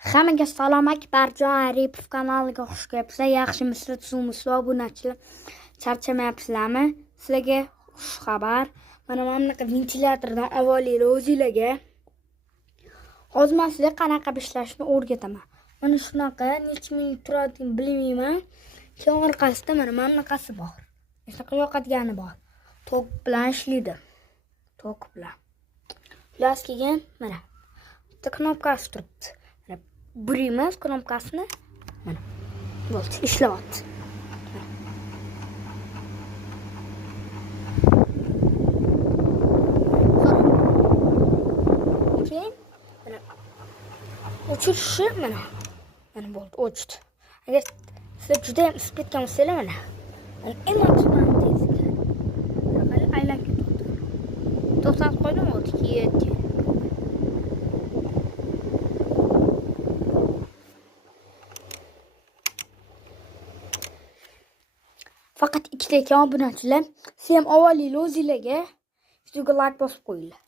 Hammaga salom, Akbarjon Aripov kanaliga xush kelibsizlar. Yaxshimisizlar, tuzimizlar, obunachilar. Charchamayapsizlarmi? Sizlarga xush xabar. Mana bunaqa ventilyatordan avvaliga o'zingizlarga hozir men sizlarga qanaqa ishlashni o'rgataman. Mana shunaqa necha minut turadigan bilmayman. Keyin orqasida mana bunaqasi bor. Shunaqa yoqadigani bor. Tok bilan ishlaydi. Tok bilan. Plyas kelgan mana. Bitta knopkasi turibdi. Burimiz knopkasini mana bo'ldi, ishlayapti. Keyin mana o'chirishi mana bo'ldi, o'chdi. Agar siz juda ham isib ketgan bo'lsanglar mana emotsiyan tezga aylanib ketadi. To'xtatib qo'ydim, o'tib ketdi. Faqat ikkita ekan obunachilar. Siz ham avvaliga o'zingizlarga videoga like bosib qo'yinglar.